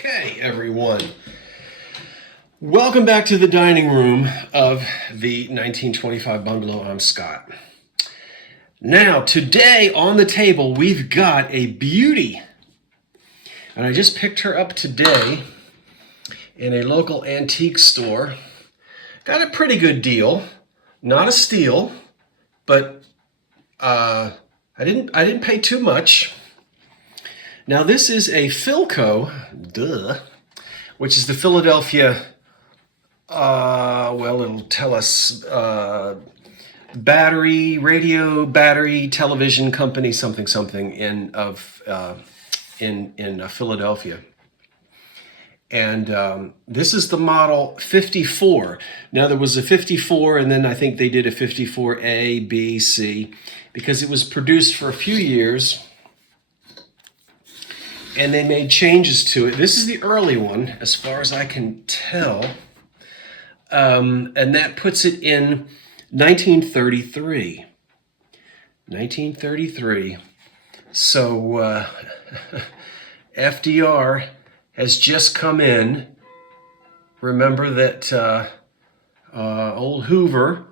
Okay, everyone. Welcome back to the dining room of the 1925 bungalow. I'm Scott. Now, today on the table, we've got a beauty. And I just picked her up today in a local antique store. Got a pretty good deal. Not a steal, but I didn't pay too much. Now, this is a Philco, which is the Philadelphia, it'll tell us radio battery television company, something in Philadelphia. And this is the model 54. Now, there was a 54, and then I think they did a 54A, B, C, because it was produced for a few years, and they made changes to it. This is the early one, as far as I can tell, and that puts it in 1933. 1933. So FDR has just come in. Remember that old Hoover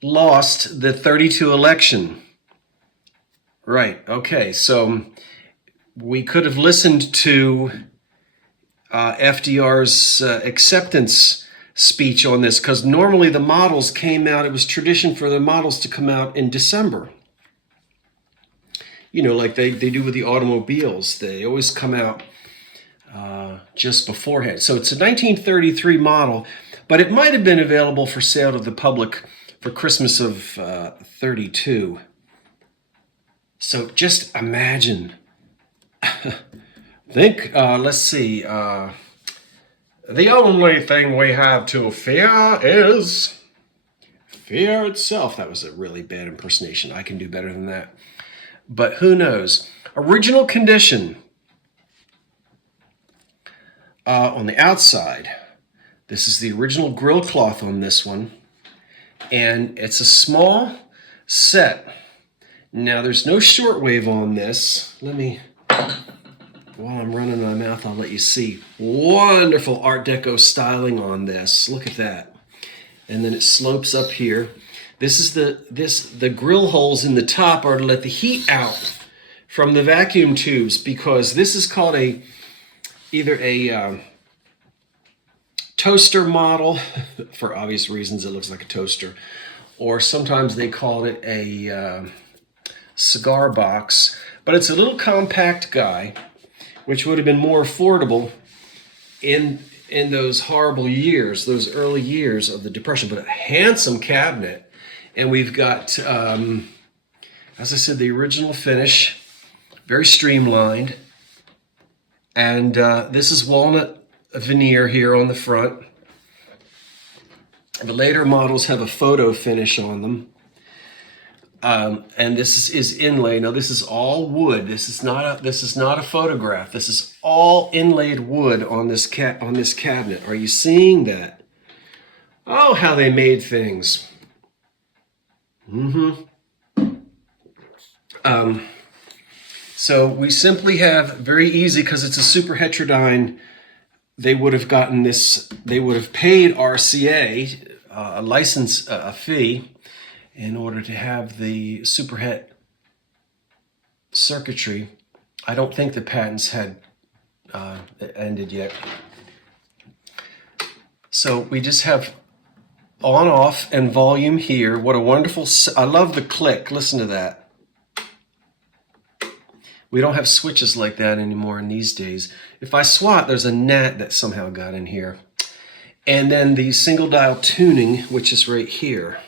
lost the 32 election. Right, okay, so we could have listened to FDR's acceptance speech on this, because normally the models came out, it was tradition for the models to come out in December. You know, like they do with the automobiles. They always come out just beforehand. So it's a 1933 model, but it might have been available for sale to the public for Christmas of 32. So just imagine. Let's see. The only thing we have to fear is fear itself. That was a really bad impersonation. I can do better than that. But who knows? Original condition. On the outside, this is the original grill cloth on this one. And it's a small set. Now, there's no shortwave on this. While I'm running my mouth, I'll let you see. Wonderful Art Deco styling on this. Look at that. And then it slopes up here. This is the grill holes in the top are to let the heat out from the vacuum tubes, because this is called either a toaster model. For obvious reasons, it looks like a toaster. Or sometimes they call it a cigar box. But it's a little compact guy, which would have been more affordable in those horrible years, those early years of the Depression. But a handsome cabinet. And we've got, as I said, the original finish, very streamlined. And this is walnut veneer here on the front. The later models have a photo finish on them. And this is inlay. Now, this is all wood. This is not a photograph. This is all inlaid wood on this cabinet. Are you seeing that? Oh, how they made things. So we simply have very easy, because it's a super heterodyne. They would have gotten this. They would have paid RCA a license a fee in order to have the superhet circuitry. I don't think the patents had ended yet. So we just have on, off, and volume here. What a wonderful, I love the click. Listen to that. We don't have switches like that anymore in these days. If I swat, there's a gnat that somehow got in here. And then the single dial tuning, which is right here.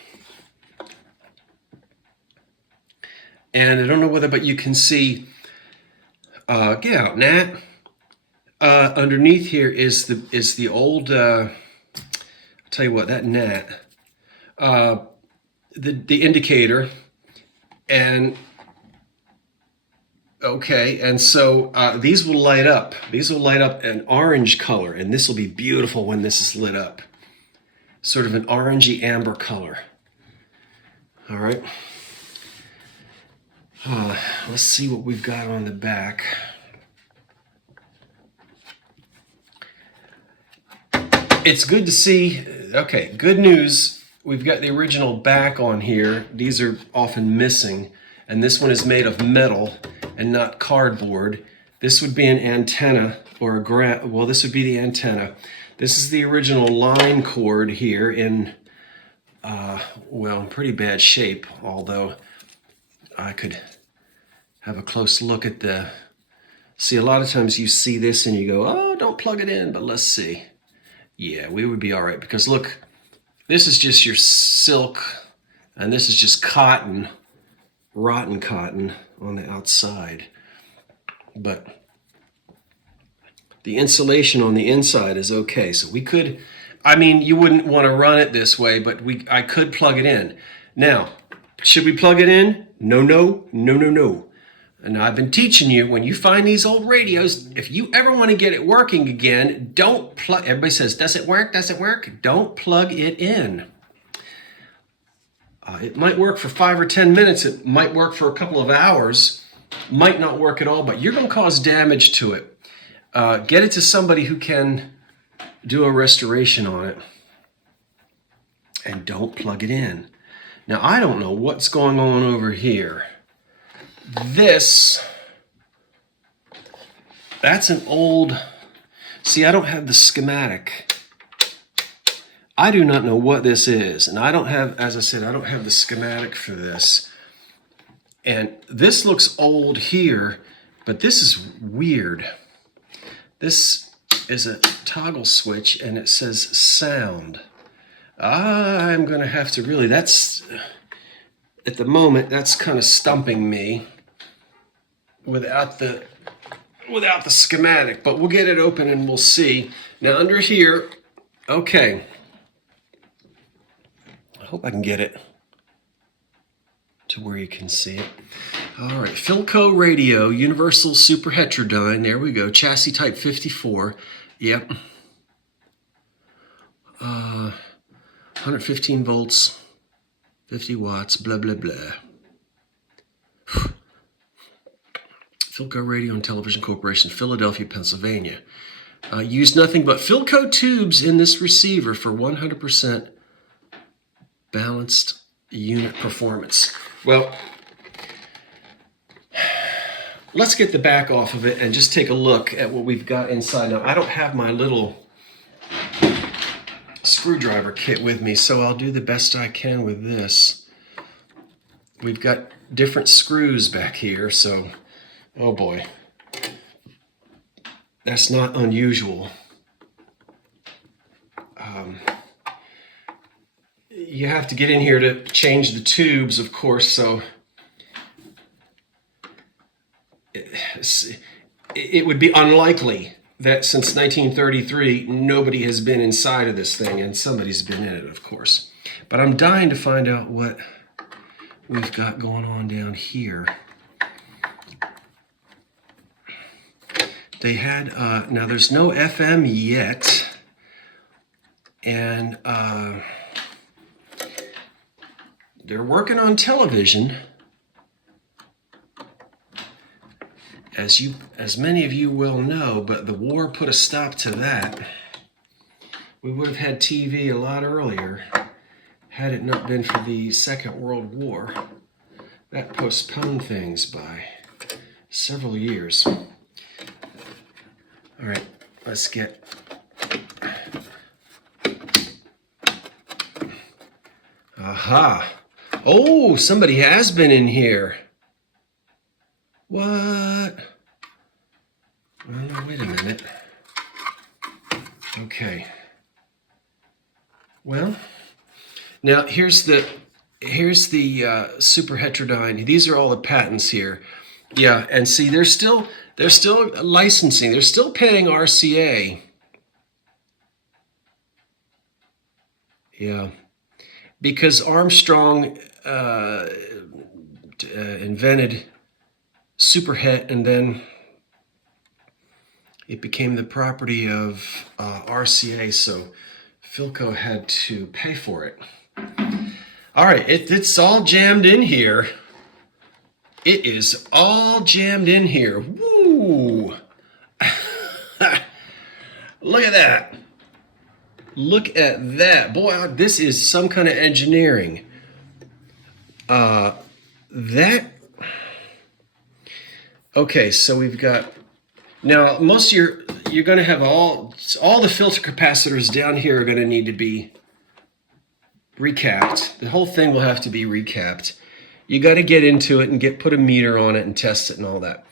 And I don't know whether, but you can see, get out, gnat. Underneath here is the old, I'll tell you what, that gnat, the indicator, and okay, and so these will light up. These will light up an orange color, and this will be beautiful when this is lit up. Sort of an orangey amber color. All right. Let's see what we've got on the back. it's good to see. Okay, good news. We've got the original back on here. These are often missing. And this one is made of metal and not cardboard. This would be an antenna or a well, this would be the antenna. This is the original line cord here in, well, pretty bad shape, although I could have a close look at the, see, a lot of times you see this and you go, oh, don't plug it in, but let's see. Yeah, we would be all right because look, this is just your silk and this is just cotton, rotten cotton on the outside. But the insulation on the inside is okay. So we could, I mean, you wouldn't want to run it this way, but I could plug it in. Now, should we plug it in? No, no, no, no, no. And I've been teaching you, when you find these old radios, if you ever want to get it working again, don't plug, everybody says, does it work? Does it work? Don't plug it in. It might work for 5 or 10 minutes. It might work for a couple of hours. Might not work at all, but you're going to cause damage to it. Get it to somebody who can do a restoration on it. And don't plug it in. Now, I don't know what's going on over here. This, that's an old, see, I don't have the schematic. I do not know what this is. And I don't have, as I said, I don't have the schematic for this. And this looks old here, but this is weird. This is a toggle switch and it says sound. I'm going to have to really, that's, at the moment, that's kind of stumping me without the schematic, but we'll get it open and we'll see. Now under here, okay. I hope I can get it to where you can see it. All right, Philco radio, universal super heterodyne. There we go, chassis type 54. Yep. 115 volts, 50 watts, blah, blah, blah. Philco Radio and Television Corporation, Philadelphia, Pennsylvania. Used nothing but Philco tubes in this receiver for 100% balanced unit performance. Well, let's get the back off of it and just take a look at what we've got inside. Now, I don't have my little screwdriver kit with me, so I'll do the best I can with this. We've got different screws back here, so, oh boy, that's not unusual. You have to get in here to change the tubes, of course, so it would be unlikely that since 1933, nobody has been inside of this thing, and somebody's been in it, of course. But I'm dying to find out what we've got going on down here. They had, now there's no FM yet, and they're working on television. As many of you will know, but the war put a stop to that. We would have had TV a lot earlier had it not been for the Second World War. That postponed things by several years. All right, let's get aha. Oh, somebody has been in here. What? Well, wait a minute. Okay. Well, now here's the super heterodyne. These are all the patents here. Yeah, and see, they're still licensing. They're still paying RCA. Yeah, because Armstrong invented Superhet, and then it became the property of RCA, so Philco had to pay for it. All right, it's all jammed in here. It is all jammed in here. Woo! Look at that. Look at that. Boy, this is some kind of engineering. Okay, so we've got, now most of you're going to have all the filter capacitors down here are going to need to be recapped. The whole thing will have to be recapped. You got to get into it and put a meter on it and test it and all that.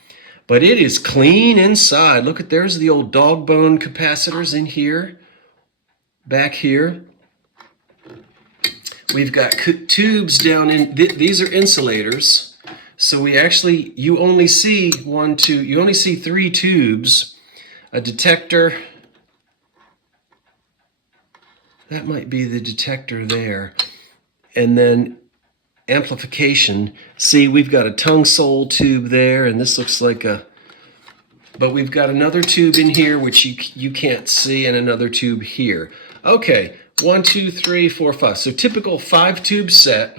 But it is clean inside. Look at, there's the old dog bone capacitors in here, back here. We've got tubes down in, these are insulators. So you only see you only see 3 tubes, a detector. That might be the detector there. And then amplification. See, we've got a tungsole tube there, and this looks like but we've got another tube in here, which you can't see, and another tube here. Okay, 1, 2, 3, 4, 5. So typical 5-tube set.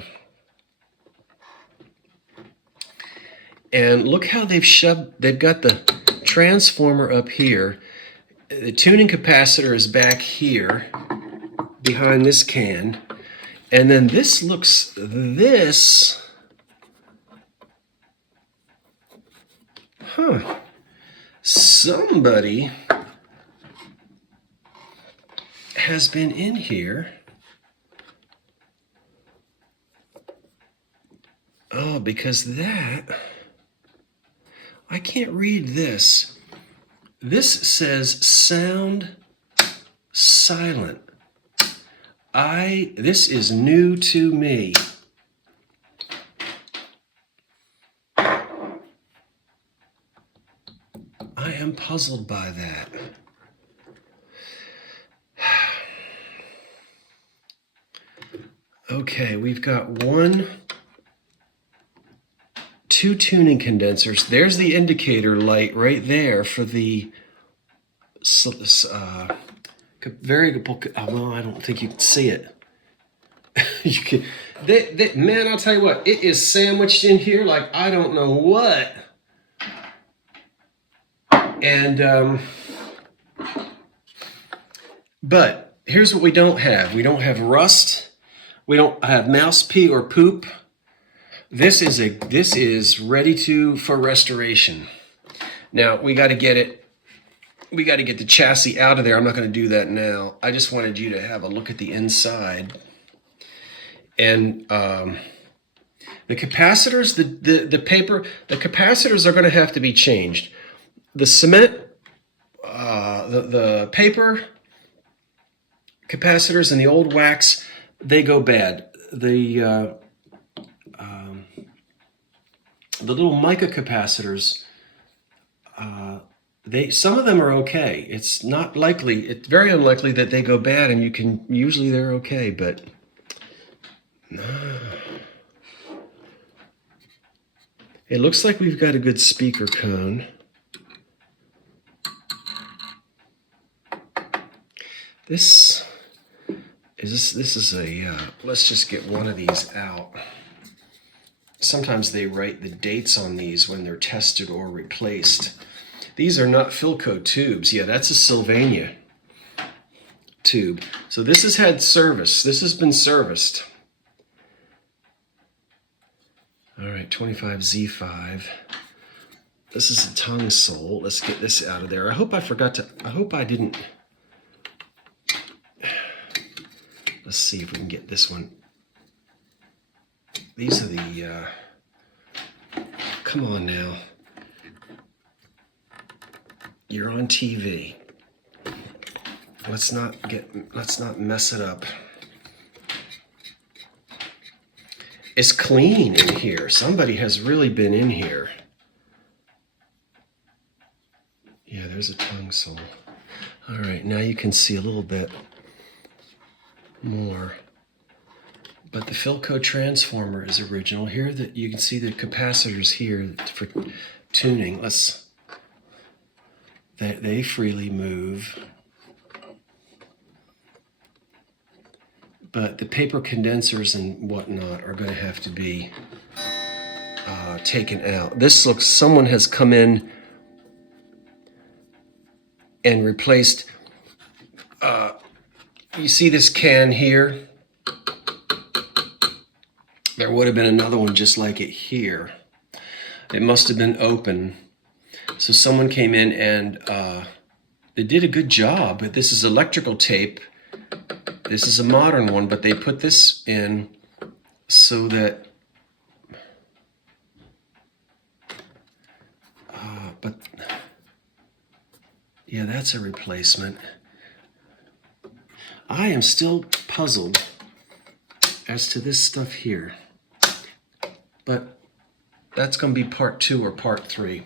And look how they've got the transformer up here. The tuning capacitor is back here behind this can. And then this somebody has been in here. Oh, because I can't read this. This says sound silent. This is new to me. I am puzzled by that. Okay, we've got 2 tuning condensers. There's the indicator light right there for the variable. Well, I don't think you can see it. You can. Man, I'll tell you what. It is sandwiched in here like I don't know what. And but here's what we don't have. We don't have rust. We don't have mouse pee or poop. This is ready for restoration. Now we got to get it. We got to get the chassis out of there. I'm not going to do that now. I just wanted you to have a look at the inside. And the capacitors, the capacitors are going to have to be changed. The cement, the paper capacitors and the old wax, they go bad. The little mica capacitors, some of them are okay. It's very unlikely that they go bad, and usually they're okay, but it looks like we've got a good speaker cone. This is let's just get one of these out. Sometimes they write the dates on these when they're tested or replaced. These are not Philco tubes. Yeah, that's a Sylvania tube. So this has had service. This has been serviced. All right, 25Z5. This is a tungsole. Let's get this out of there. I hope I didn't. Let's see if we can get this one. These are the, come on now. You're on TV. Let's not mess it up. It's clean in here. Somebody has really been in here. Yeah, there's a tungsole. All right, now you can see a little bit more. But the Philco transformer is original. Here that you can see the capacitors here for tuning. They freely move. But the paper condensers and whatnot are going to have to be taken out. Someone has come in and replaced you see this can here? There would have been another one just like it here. It must have been open. So someone came in and they did a good job. But this is electrical tape. This is a modern one, but they put this in so that, but yeah, that's a replacement. I am still puzzled as to this stuff here, but that's going to be part 2 or part 3.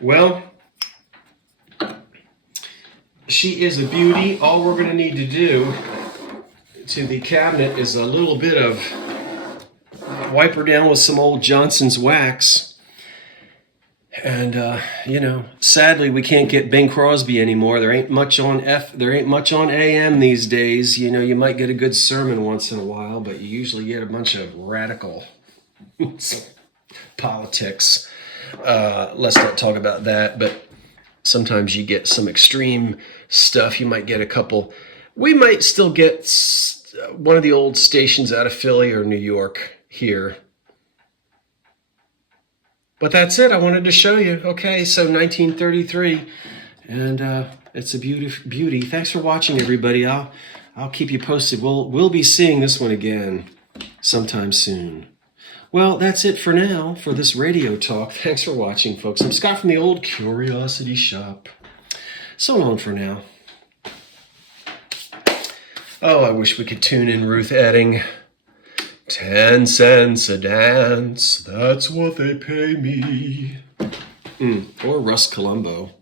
Well, she is a beauty. All we're going to need to do to the cabinet is a little bit of wipe her down with some old Johnson's wax. And you know, sadly we can't get Bing Crosby anymore. There ain't much on AM these days. You know, you might get a good sermon once in a while, but you usually get a bunch of radical politics. Let's not talk about that, but sometimes you get some extreme stuff. You might get a couple. We might still get one of the old stations out of Philly or New York here. But that's it. I wanted to show you. Okay, so 1933, and it's a beauty. Thanks for watching, everybody. I'll keep you posted. We'll be seeing this one again sometime soon. Well, that's it for now for this radio talk. Thanks for watching, folks. I'm Scott from the Old Curiosity Shop. So long for now. Oh, I wish we could tune in Ruth Etting. 10 cents a dance, that's what they pay me. Or Russ Columbo.